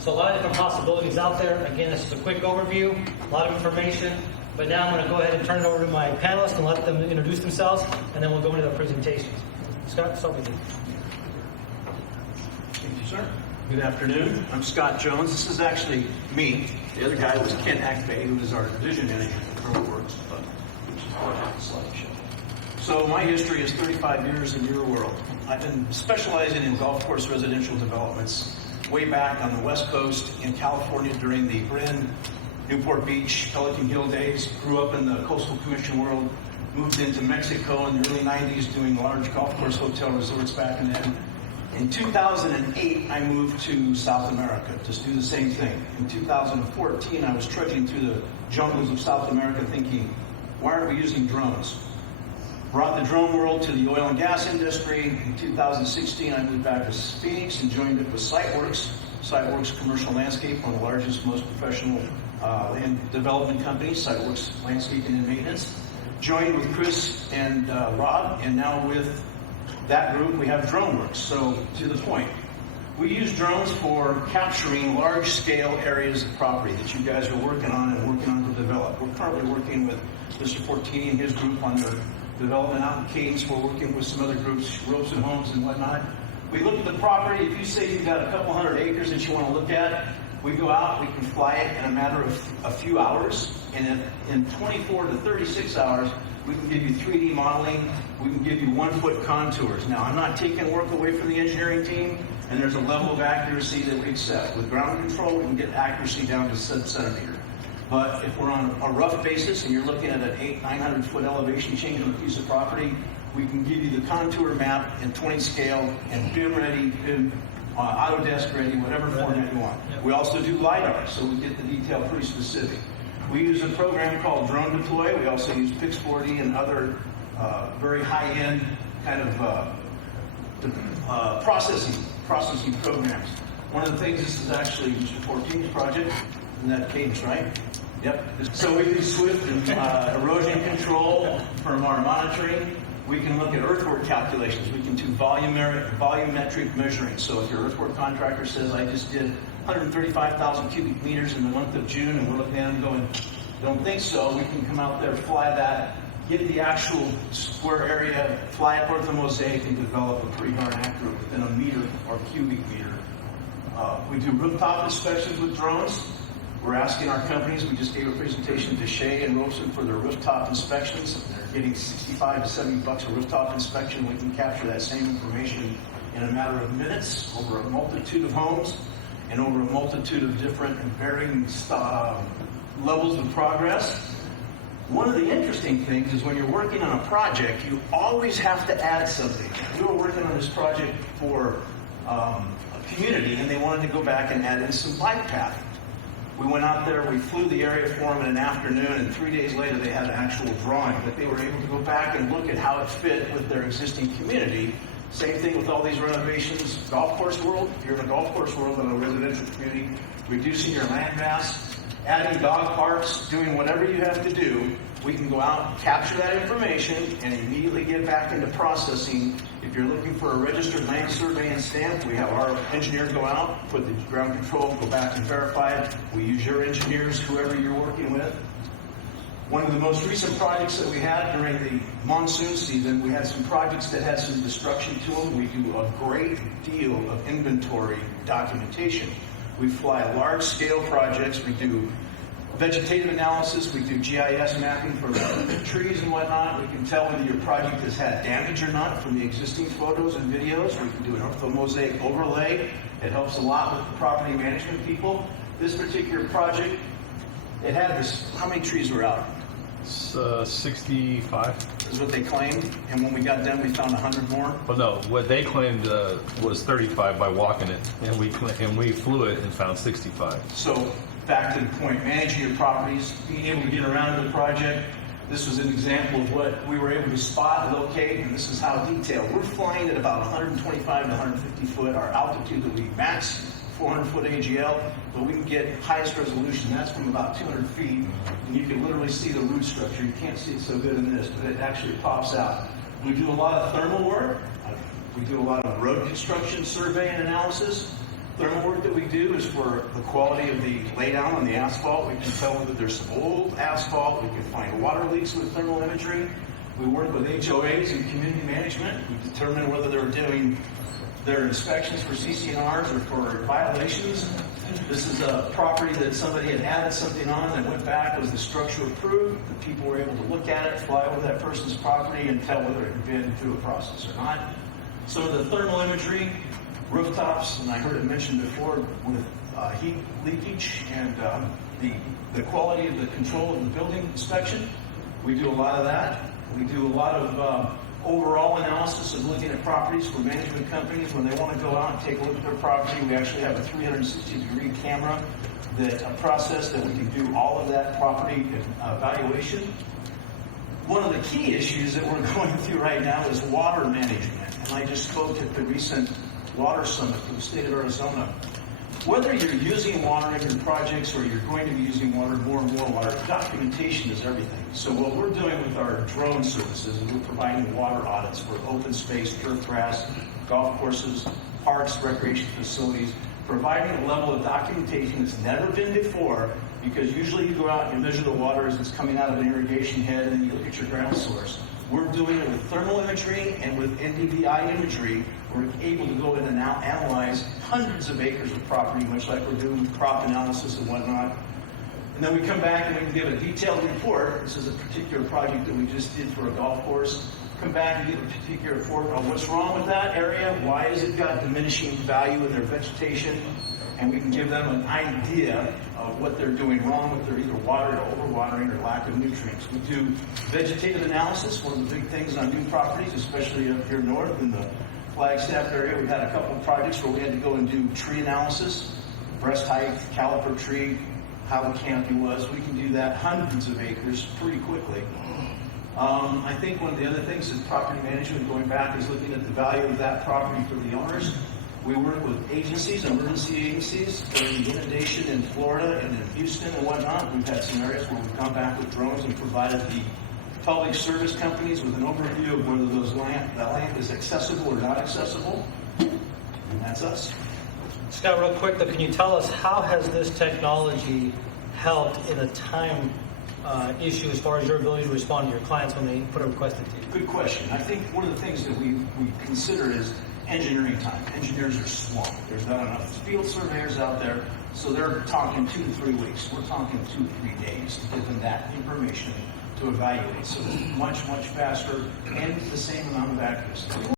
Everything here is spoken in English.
So a lot of different possibilities out there. Again, this is a quick overview, a lot of information. But now I'm going to go ahead and turn it over to my panelists and let them introduce themselves, and then we'll go into their presentations. Scott, start with you. Thank you, sir. Good afternoon. I'm Scott Jones. This is actually me. The other guy was Ken Ackbay, who is our division manager for DroneWorks, which is part of the slideshow. So my history is 35 years in your world. I've been specializing in golf course residential developments way back on the West Coast in California during the Bryn, Newport Beach, Pelican Hill days. Grew up in the Coastal Commission world. Moved into Mexico in the early 90s doing large golf course hotel resorts back in then. In 2008, I moved to South America to do the same thing. In 2014, I was trudging through the jungles of South America thinking, why aren't we using drones? Brought the drone world to the oil and gas industry. In 2016, I moved back to Phoenix and joined it with SiteWorks. SiteWorks Commercial Landscape, one of the largest, most professional land development companies, SiteWorks Landscaping and Maintenance. Joined with Chris and Rob, and now with that group, we have DroneWorks. So, to the point, we use drones for capturing large-scale areas of property that you guys are working on to develop. We're currently working with Mr. Fortini and his group on their development out in Cadence. We're working with some other groups, Ropes and Homes and whatnot. We look at the property. If you say you've got a couple hundred acres that you want to look at, we go out, we can fly it in a matter of a few hours, and in 24 to 36 hours, we can give you 3D modeling. We can give you 1-foot contours. Now, I'm not taking work away from the engineering team, and there's a level of accuracy that we accept. With ground control, we can get accuracy down to sub-centimeter. But if we're on a rough basis and you're looking at an 800-900 foot elevation change on a piece of property, we can give you the contour map in 20 scale and BIM ready, BIM Autodesk ready, whatever format you want. We also do LiDAR, so we get the detail pretty specific. We use a program called Drone Deploy. We also use Pix4D and other very high-end kind of processing programs. One of the things, this is actually Mr. Fortini's project, in that Cadence, right? Yep. So we do SWIFT and erosion control from our monitoring. We can look at earthwork calculations. We can do volumetric measuring. So if your earthwork contractor says, I just did 135,000 cubic meters in the month of June, and we're looking at them going, don't think so, we can come out there, fly that, get the actual square area, fly it with the mosaic, and develop a pretty darn accurate within a meter or cubic meter. We do rooftop inspections with drones. We're asking our companies, we just gave a presentation to Shea and Rosen for their rooftop inspections. They're getting $65 to $70 a rooftop inspection. We can capture that same information in a matter of minutes over a multitude of homes and over a multitude of different and varying levels of progress. One of the interesting things is when you're working on a project, you always have to add something. We were working on this project for a community, and they wanted to go back and add in some bike path. We went out there, we flew the area for them in an afternoon, and 3 days later they had an actual drawing that they were able to go back and look at how it fit with their existing community. Same thing with all these renovations. Golf course world, if you're in a golf course world in a residential community, reducing your land mass, adding dog parks, doing whatever you have to do, we can go out, capture that information, and immediately get back into processing. If you're looking for a registered land survey and stamp, we have our engineer go out, put the ground control, go back and verify it. We use your engineers, whoever you're working with. One of the most recent projects that we had during the monsoon season, we had some projects that had some destruction to them. We do a great deal of inventory documentation. We fly large-scale projects. We do vegetative analysis. We do GIS mapping for the trees and whatnot. We can tell whether your project has had damage or not from the existing photos and videos. We can do an orthomosaic overlay. It helps a lot with the property management people. This particular project, it had this, how many trees were out? 65. Is what they claimed. And when we got done, we found 100 more. Well, no, what they claimed was 35 by walking it, and we flew it and found 65. So back to the point, managing your properties, being able to get around to the project. This was an example of what we were able to spot, locate, and this is how detailed. We're flying at about 125 to 150 foot. Our altitude that we max 400 foot AGL, but we can get highest resolution. That's from about 200 feet, and you can literally see the root structure. You can't see it so good in this, but it actually pops out. We do a lot of thermal work. We do a lot of road construction survey and analysis. thermal work that we do is for the quality of the laydown on the asphalt. We can tell whether there's some old asphalt. We can find water leaks with thermal imagery. We work with HOAs and community management. We determine whether they're doing their inspections for CCNRs or for violations. This is a property that somebody had added something on and went back. Was the structure approved? The people were able to look at it, fly over that person's property, and tell whether it had been through a process or not. Some of the thermal imagery, rooftops, and I heard it mentioned before with heat leakage and the quality of the control of the building inspection. We do a lot of that. We do a lot of overall analysis of looking at properties for management companies when they want to go out and take a look at their property. We actually have a 360-degree camera, a process that we can do all of that property evaluation. One of the key issues that we're going through right now is water management. And I just spoke at the recent water summit for the state of Arizona. Whether you're using water in your projects or you're going to be using water, more and more water, documentation is everything. So what we're doing with our drone services is we're providing water audits for open space, turf grass, golf courses, parks, recreation facilities, providing a level of documentation that's never been before, because usually you go out and you measure the water as it's coming out of an irrigation head and then you look at your ground source. We're doing it with thermal imagery and with NDVI imagery. We're able to go in and now analyze hundreds of acres of property, much like we're doing crop analysis and whatnot. And then we come back and we can give a detailed report. This is a particular project that we just did for a golf course. Come back and give a particular report on what's wrong with that area, why has it got diminishing value in their vegetation, and we can give them an idea of what they're doing wrong with their either water or overwatering or lack of nutrients. We do vegetative analysis, one of the big things on new properties, especially up here north in the Flagstaff area. We've had a couple of projects where we had to go and do tree analysis, breast height, caliper tree, how the canopy was. We can do that hundreds of acres pretty quickly. I think one of the other things is property management, going back, is looking at the value of that property for the owners. We work with agencies, emergency agencies, during the inundation in Florida and in Houston and whatnot. We've had some areas where we've gone back with drones and provided the public service companies with an overview of whether that land is accessible or not accessible. And that's us. Scott, real quick, though, can you tell us how has this technology helped in a time issue as far as your ability to respond to your clients when they put a request into you? Good question. I think one of the things that we consider is engineering time. Engineers are swamped. There's not enough field surveyors out there, so they're talking 2 to 3 weeks. We're talking 2 to 3 days to give them that information to evaluate. So it's much, much faster and the same amount of accuracy.